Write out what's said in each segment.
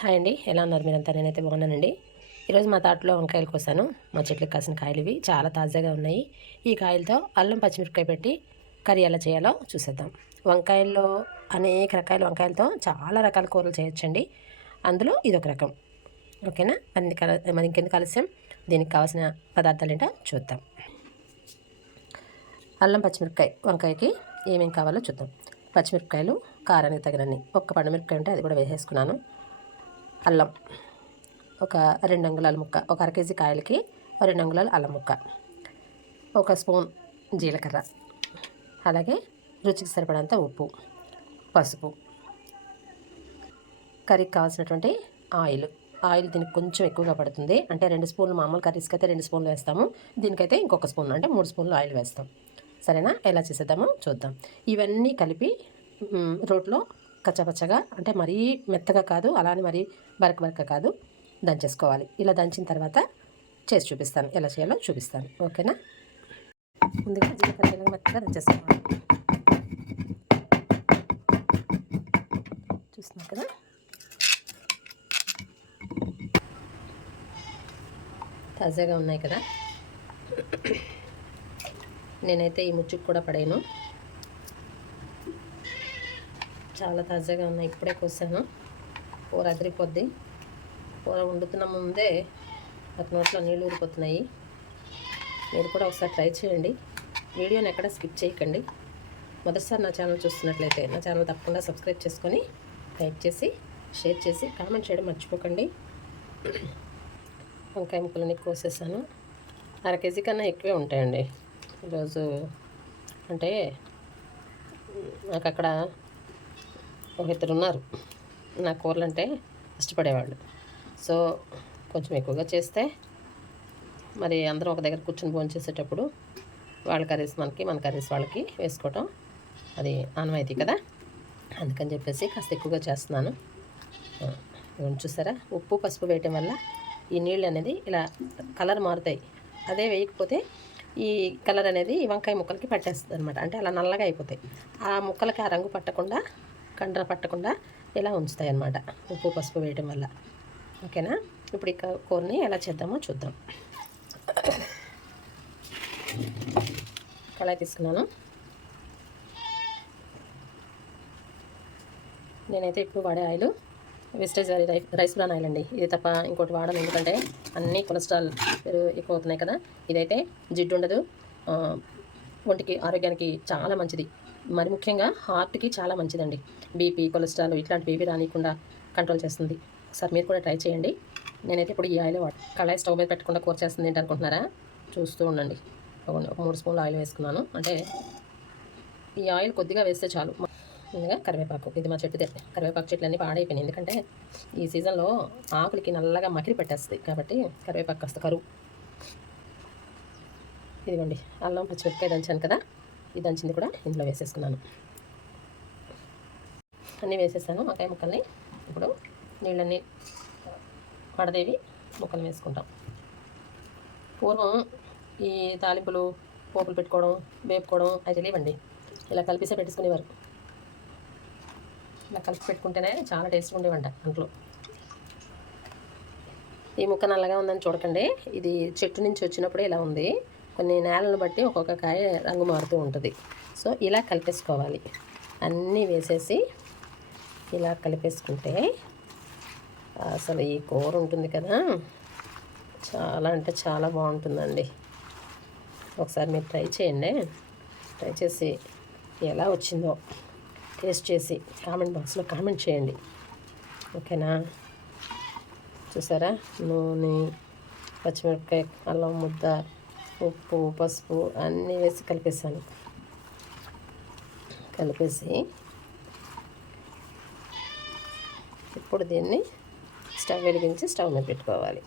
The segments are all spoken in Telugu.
హాయ్ అండి, ఎలా ఉన్నారు మీరంతా? నేనైతే బాగున్నానండి. ఈరోజు మా తోటలో వంకాయలు కోసాను. మా చెట్లకు కాసిన కాయలు ఇవి చాలా తాజాగా ఉన్నాయి. ఈ కాయలతో అల్లం పచ్చిమిరపకాయ పెట్టి కర్రీ ఎలా చేయాలో చూసేద్దాం. వంకాయల్లో అనేక రకాల వంకాయలతో చాలా రకాల కూరలు చేయొచ్చండి. అందులో ఇదొక రకం. ఓకేనా? మరి ఇంకెందుకు ఆలస్యం, దీనికి కావాల్సిన పదార్థాలు ఏంటో చూద్దాం. అల్లం పచ్చిమిరపకాయ వంకాయకి ఏమేమి కావాలో చూద్దాం. పచ్చిమిరపకాయలు కారానికి తగినన్ని, ఒక్క పండుమిరపకాయ ఉంటే అది కూడా వేసేసుకున్నాను. అల్లం ఒక 2 అంగుళాల ముక్క, ఒక అర కేజీ కాయలకి 2 అంగుళాల అల్లం ముక్క, ఒక స్పూన్ జీలకర్ర, అలాగే రుచికి సరిపడంత ఉప్పు, పసుపు, కర్రీకి కావాల్సినటువంటి ఆయిల్ దీనికి కొంచెం ఎక్కువగా పడుతుంది. అంటే 2 స్పూన్లు, మామూలు కర్రీస్కి అయితే 2 స్పూన్లు వేస్తాము, దీనికైతే ఇంకొక స్పూన్ అంటే 3 స్పూన్లు ఆయిల్ వేస్తాం. సరేనా? ఎలా చేసేద్దామో చూద్దాం. ఇవన్నీ కలిపి రోట్లో కచ్చపచ్చగా, అంటే మరీ మెత్తగా కాదు, అలానే మరీ బరక కాదు, దంచేసుకోవాలి. ఇలా దంచిన తర్వాత చేసి చూపిస్తాను, ఎలా చేయాలో చూపిస్తాను. ఓకేనా? ముందుగా జీలకర్ర ఇలా మెత్తగా దంచేసుకోవాలి. చూస్తున్నాం కదా, తాజాగా ఉన్నాయి కదా. నేనైతే ఈ ముచ్చుకు కూడా పడేను, చాలా తాజాగా ఉన్నాయి. ఇప్పుడే కోసాను. కూర అదిరిపోద్ది. కూర వండుతున్న ముందే అతని నోట్లో నీళ్ళు ఊరిపోతున్నాయి. మీరు కూడా ఒకసారి ట్రై చేయండి. వీడియోని ఎక్కడ స్కిప్ చేయకండి. మొదటిసారి నా ఛానల్ చూస్తున్నట్లయితే నా ఛానల్ తప్పకుండా సబ్స్క్రైబ్ చేసుకొని లైక్ చేసి షేర్ చేసి కామెంట్ చేయడం మర్చిపోకండి. వంకాయ ముక్కలని కోసేసాను. అర కేజీ కన్నా ఎక్కువే ఉంటాయండి ఈరోజు. అంటే నాకు అక్కడ ఒక ఇద్దరు ఉన్నారు నా కూరలు అంటే ఇష్టపడేవాళ్ళు. సో కొంచెం ఎక్కువగా చేస్తే మరి అందరం ఒక దగ్గర కూర్చొని భోజనం చేసేటప్పుడు వాళ్ళ కర్రీస్ మనకి, మన కర్రీస్ వాళ్ళకి వేసుకోవటం అది ఆనవాయితీ కదా. అందుకని చెప్పేసి కాస్త ఎక్కువగా చేస్తున్నాను. చూసారా, ఉప్పు పసుపు వేయటం వల్ల ఈ నీళ్ళు అనేది ఇలా కలర్ మారుతాయి. అదే వేయకపోతే ఈ కలర్ అనేది ఈ వంకాయ ముక్కలకి పట్టేస్తుంది అనమాట. అంటే అలా నల్లగా అయిపోతాయి. ఆ ముక్కలకి ఆ రంగు పట్టకుండా, కండ్ర పట్టకుండా ఇలా ఉంచుతాయి అన్నమాట ఉప్పు పసుపు వేయడం వల్ల. ఓకేనా? ఇప్పుడు ఇక కూరని ఎలా చేద్దామో చూద్దాం. కళాయి తీసుకున్నాను. నేనైతే ఎక్కువ వాడే ఆయిల్ వెజిటేజ్ రైస్ బ్రాన్ ఆయిల్ అండి. ఇది తప్ప ఇంకోటి వాడను, ఎందుకంటే అన్నీ కొలెస్ట్రాల్ ఎక్కువ అవుతున్నాయి కదా. ఇదైతే జిడ్డు ఉండదు, ఒంటికి ఆరోగ్యానికి చాలా మంచిది. మరి ముఖ్యంగా హార్ట్కి చాలా మంచిదండి. బీపీ, కొలెస్ట్రాల్ ఇట్లాంటివి ఏవి రానియకుండా కంట్రోల్ చేస్తుంది. ఒకసారి మీరు కూడా ట్రై చేయండి. నేనైతే ఇప్పుడు ఈ ఆయిల్ కళాయి స్టవ్ మీద పెట్టకుండా కూర చేస్తుంది ఏంటి అనుకుంటున్నారా? చూస్తూ ఉండండి. ఒక 3 స్పూన్లు ఆయిల్ వేసుకున్నాను. అంటే ఈ ఆయిల్ కొద్దిగా వేస్తే చాలు. ముందుగా కరివేపాకు, ఇది మా చెట్టుదే. కరివేపాకు చెట్లు అన్నీ పాడైపోయినాయి, ఎందుకంటే ఈ సీజన్లో ఆకులకి నల్లగా మకిరి పెట్టేస్తుంది కాబట్టి కరివేపాకు కాస్త కరువు. ఇదిగోండి, అల్లం పచ్చిమిరపకాయ దంచాను కదా, ఈ దంచింది కూడా ఇంట్లో వేసేసుకున్నాను. అన్నీ వేసేసాను వంకాయ ముక్కల్ని. ఇప్పుడు నీళ్ళన్నీ పడదేవి ముక్కలు వేసుకుంటాం. పూర్వం ఈ తాలింపులు, పోపులు పెట్టుకోవడం, వేపుకోవడం అది తెలియవండి. ఇలా కలిపిసే పెట్టుకునేవారు. ఇలా కలిపి పెట్టుకుంటేనే చాలా టేస్ట్గా ఉండేవంట అంట్లో. ఈ ముక్క నల్లగా ఉందని చూడకండి, ఇది చెట్టు నుంచి వచ్చినప్పుడే ఇలా ఉంది. కొన్ని నేలను బట్టి ఒక్కొక్క కాయ రంగు మారుతూ ఉంటుంది. సో ఇలా కలిపేసుకోవాలి. అన్నీ వేసేసి ఇలా కలిపేసుకుంటే అసలు ఈ కూర ఉంటుంది కదా, చాలా అంటే చాలా బాగుంటుందండి. ఒకసారి మీరు ట్రై చేయండి. ట్రై చేసి ఎలా వచ్చిందో టేస్ట్ చేసి కామెంట్ బాక్స్లో కామెంట్ చేయండి. ఓకేనా? చూసారా, నూనె, పచ్చిమిరపకాయ, అల్లం ముద్ద, ఉప్పు పసుపు అన్నీ వేసి కలిపేసాను. కలిపేసి ఇప్పుడు దీన్ని స్టవ్ వెలిగించి స్టవ్ మీద పెట్టుకోవాలి.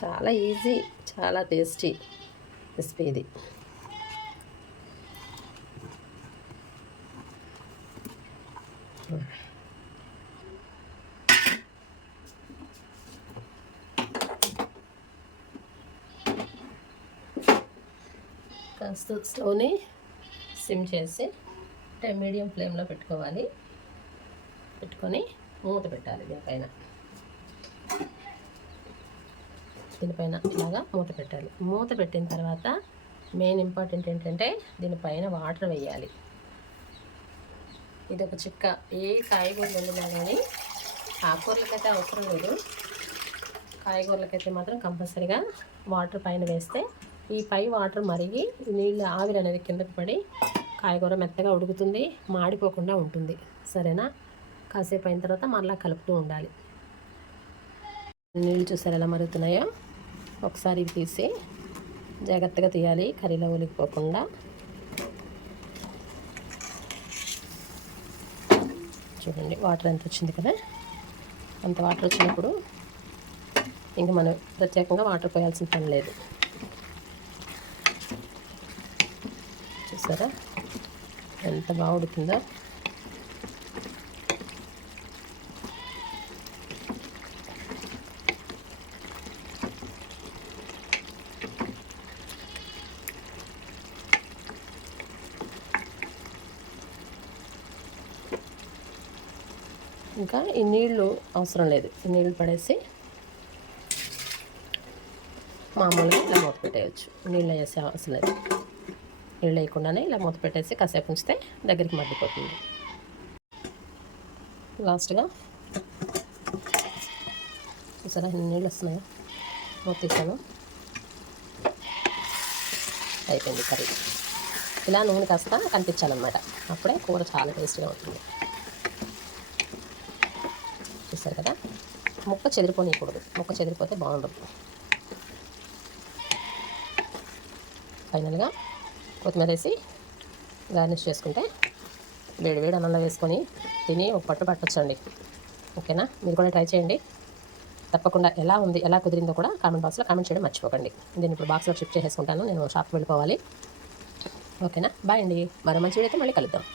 చాలా ఈజీ, చాలా టేస్టీ రెసిపీ ఇది. కాస్త స్టవ్ని సిమ్ చేసి అంటే మీడియం ఫ్లేమ్లో పెట్టుకోవాలి. పెట్టుకొని మూత పెట్టాలి దీనిపైన ఇలాగా మూత పెట్టాలి. మూత పెట్టిన తర్వాత మెయిన్ ఇంపార్టెంట్ ఏంటంటే దీనిపైన వాటర్ వేయాలి. ఇది ఒక చిక్క. ఏ కాయగూరలు వండినా కానీ ఆకుకూరలకైతే అవసరం లేదు, కాయగూరలకైతే మాత్రం కంపల్సరీగా వాటర్ పైన వేస్తే ఈ పై వాటర్ మరిగి నీళ్ళు ఆవిరి అనేది కిందకి పడి కాయగూర మెత్తగా ఉడుకుతుంది, మాడిపోకుండా ఉంటుంది. సరేనా? కాసేపు అయిన తర్వాత మళ్ళీ కలుపుతూ ఉండాలి. నీళ్ళు చూసారు ఎలా మరుగుతున్నాయో? ఒకసారి ఇవి తీసి జాగ్రత్తగా తీయాలి, కర్రీలో ఒలిగిపోకుండా. చూడండి వాటర్ ఎంత వచ్చింది కదా. అంత వాటర్ వచ్చినప్పుడు ఇంక మనం ప్రత్యేకంగా వాటర్ పోయాల్సిన పని లేదు. చూసారా ఎంత బాగా ఉడుకుందో? ఇంకా ఈ నీళ్ళు అవసరం లేదు. ఈ నీళ్ళు పడేసి మామూలుగా ఇలా మూత పెట్టేయచ్చు. నీళ్ళు వేసే అవసరం లేదు. నీళ్ళు వేయకుండానే ఇలా మూత పెట్టేసి కాసేపు ఉంచితే దగ్గరికి మగ్గిపోతుంది. లాస్ట్గా చూసారా ఎన్ని నీళ్ళు వస్తున్నాయో? మూత తీసాను, అయిపోయింది కర్రీ. ఇలా నూనె కాస్త కనిపించాలన్నమాట, అప్పుడే కూర చాలా టేస్ట్గా ఉంటుంది. చూసారు కదా, ముక్క చెదిరిపోనీయకూడదు. ముక్క చెదిరిపోతే బాగుండదు. ఫైనల్గా కొత్తిమీర వేసి గార్నిష్ చేసుకుంటే వేడి వేడి అన్నంలో వేసుకొని తిని ఒక పట్టు పట్టొచ్చండి. ఓకేనా? మీరు కూడా ట్రై చేయండి తప్పకుండా. ఎలా ఉంది, ఎలా కుదిరిందో కూడా కామెంట్ బాక్స్లో కామెంట్ చేయడం మర్చిపోకండి. నేను ఇప్పుడు బాక్స్లో షిఫ్ట్ చేసేసుకుంటాను, నేను షాప్కి వెళ్ళిపోవాలి. ఓకేనా? బాయ్ అండి. మరో మంచి వీడియోతో మళ్ళీ కలుద్దాం.